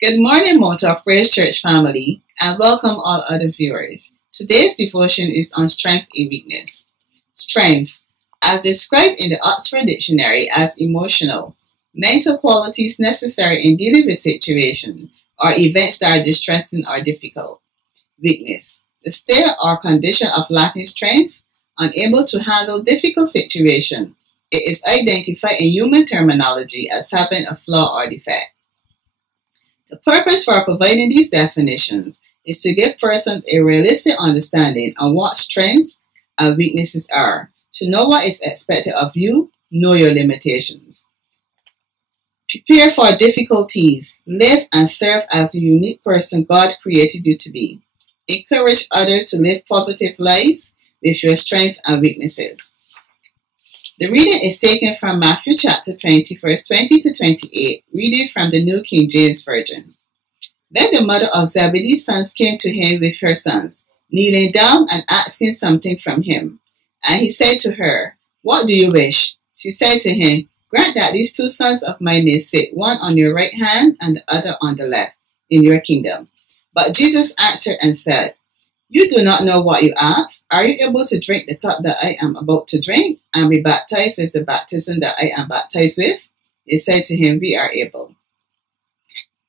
Good morning, Motor of Praise Church family, and welcome all other viewers. Today's devotion is on strength in weakness. Strength, as described in the Oxford Dictionary as emotional, mental qualities necessary in dealing with situations or events that are distressing or difficult. Weakness, the state or condition of lacking strength, unable to handle difficult situations. It is identified in human terminology as having a flaw or defect. The purpose for providing these definitions is to give persons a realistic understanding on what strengths and weaknesses are, to know what is expected of you, know your limitations. Prepare for difficulties, live and serve as the unique person God created you to be. Encourage others to live positive lives with your strengths and weaknesses. The reading is taken from Matthew chapter 20, verse 20 to 28, reading from the New King James Version. Then the mother of Zebedee's sons came to him with her sons, kneeling down and asking something from him. And he said to her, "What do you wish?" She said to him, "Grant that these two sons of mine may sit, one on your right hand and the other on the left, in your kingdom." But Jesus answered and said, "You do not know what you ask. Are you able to drink the cup that I am about to drink, and be baptized with the baptism that I am baptized with?" They said to him, "We are able."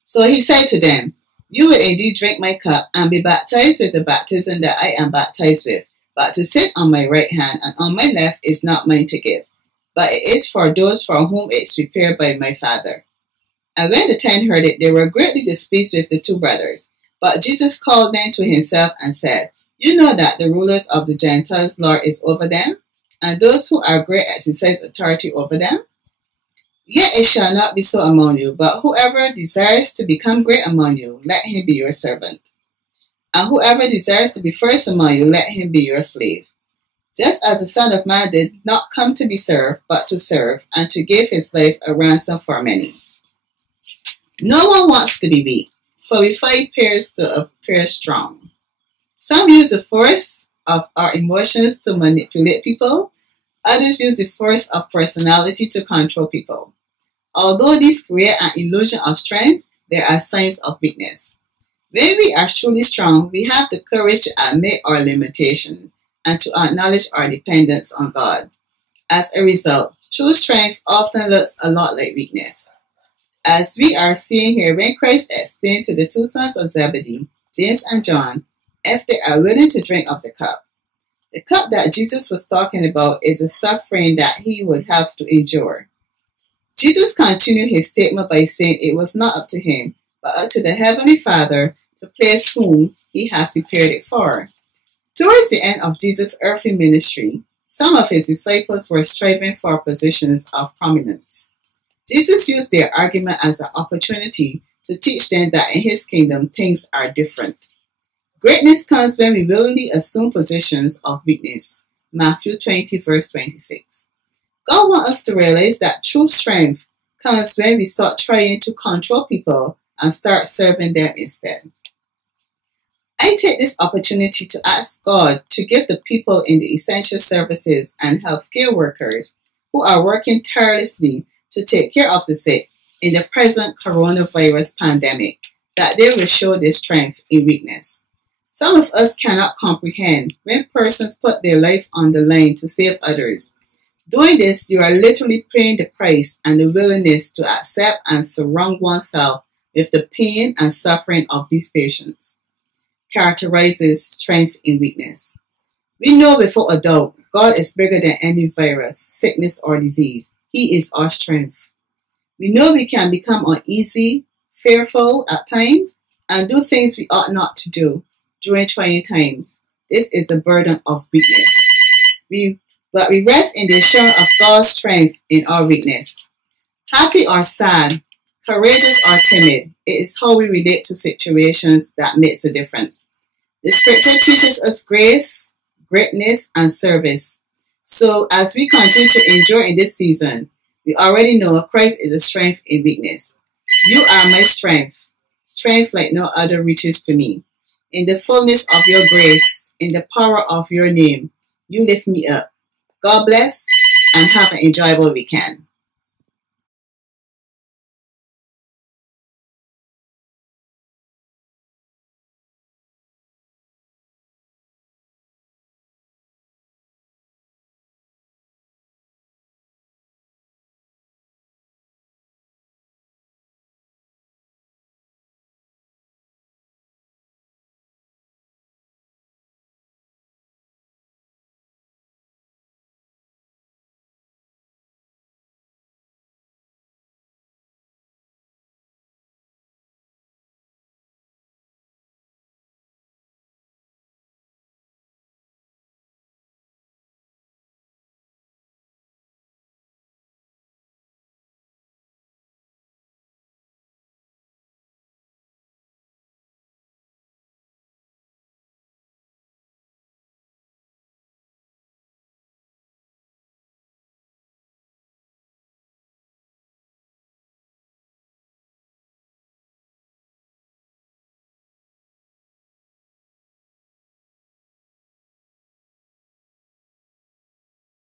So he said to them, "You will indeed drink my cup, and be baptized with the baptism that I am baptized with. But to sit on my right hand and on my left is not mine to give, but it is for those for whom it is prepared by my Father." And when the 10 heard it, they were greatly displeased with the two brothers. But Jesus called them to himself and said, "You know that the rulers of the Gentiles lord is over them, and those who are great exercise authority over them. Yet it shall not be so among you, but whoever desires to become great among you, let him be your servant. And whoever desires to be first among you, let him be your slave. Just as the Son of Man did not come to be served, but to serve, and to give his life a ransom for many." No one wants to be weak, so we fight peers to appear strong. Some use the force of our emotions to manipulate people. Others use the force of personality to control people. Although these create an illusion of strength, there are signs of weakness. When we are truly strong, we have the courage to admit our limitations and to acknowledge our dependence on God. As a result, true strength often looks a lot like weakness. As we are seeing here, when Christ explained to the two sons of Zebedee, James and John, if they are willing to drink of the cup. The cup that Jesus was talking about is the suffering that he would have to endure. Jesus continued his statement by saying it was not up to him, but up to the Heavenly Father to place whom he has prepared it for. Towards the end of Jesus' earthly ministry, some of his disciples were striving for positions of prominence. Jesus used their argument as an opportunity to teach them that in his kingdom things are different. Greatness comes when we willingly assume positions of weakness. Matthew 20, verse 26. God wants us to realize that true strength comes when we stop trying to control people and start serving them instead. I take this opportunity to ask God to give the people in the essential services and healthcare workers who are working tirelessly to take care of the sick in the present coronavirus pandemic, that they will show their strength in weakness. Some of us cannot comprehend when persons put their life on the line to save others. Doing this, you are literally paying the price and the willingness to accept and surround oneself with the pain and suffering of these patients. Characterizes strength in weakness. We know without a doubt God is bigger than any virus, sickness, or disease. He is our strength. We know we can become uneasy, fearful at times, and do things we ought not to do during trying times. This is the burden of weakness. But we rest in the assurance of God's strength in our weakness. Happy or sad, courageous or timid, it is how we relate to situations that makes a difference. The scripture teaches us grace, greatness, and service. So as we continue to endure in this season, we already know Christ is the strength in weakness. You are my strength, strength like no other reaches to me. In the fullness of your grace, in the power of your name, you lift me up. God bless and have an enjoyable weekend.